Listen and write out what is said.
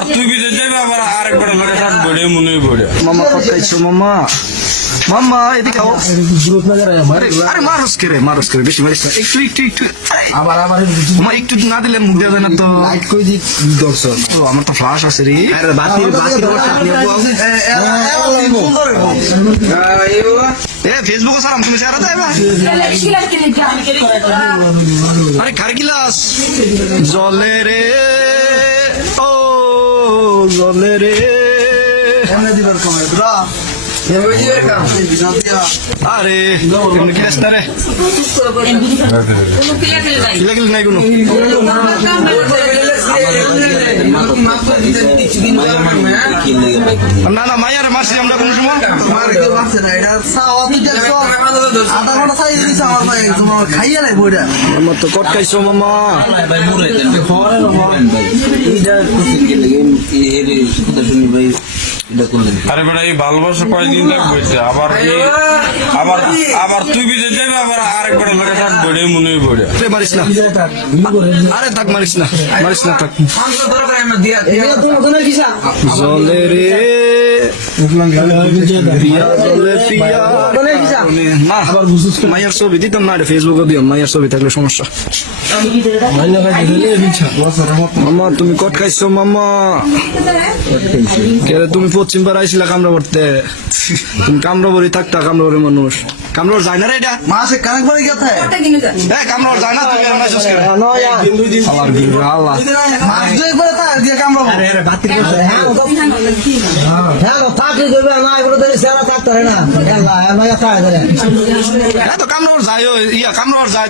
আবার তুই বিদেশ যাবি আবার আরেকবার লোকে সাত বড়ে মনে পড়ে মামা কত খাইছো মামা মামা এদিকে আও আরে মারুস করে বেশি মারিস না একটু আবার মামা একটু না দিলে মুখ দেওয়া যায় না তো লাইট কই দি দর্শন ও, আমার তো ফ্লাশ আছে রে আরে বাতি এ ফেসবুক সালাম তুমি সারা দেবা আরে কার গিলাস জলে রে ও জলে রে এমনি দিবার কমে ব্রা আরে এমনি গিলাস না রে কিলা নাই কোনো না না মাইয়ার মাসি আমরা কোন সময় আমার তো কট খাইছো মামা আরে বেটা এই ভালোবাসা কয়দিন থাকবে আবার আবার আবার তুই বিদেশ যাবি আবার আরেকবার লোকে সাত বড়ে মনে পড়ে মারিস না আরে থাক মারিস না থাক জলে রে প্রিয়া জলে প্রিয়া না মাইয়ার ছবি দিতাম না ফেসবুকে দিও মাইয়ার ছবি থাকলে সমস্যা মামা তুমি কট খাইছো মামা কে তুমি পশ্চিম পাড়া আইছিলা কামরা পড়তে তুমি কামরা বড়ি থাকতা কামরা বড়ি মানুষ কামরার যায় না রে এটা মাসে কানেক পরে গেছে কামরার যায় না তুমি আমার শেষ করে আল্লাহ মাস দুই পরে তা দিয়ে কামড়াবো থাকলে দেবে না এগুলো তো সেরা থাকতে না তো কামরার যায় কামরার যায়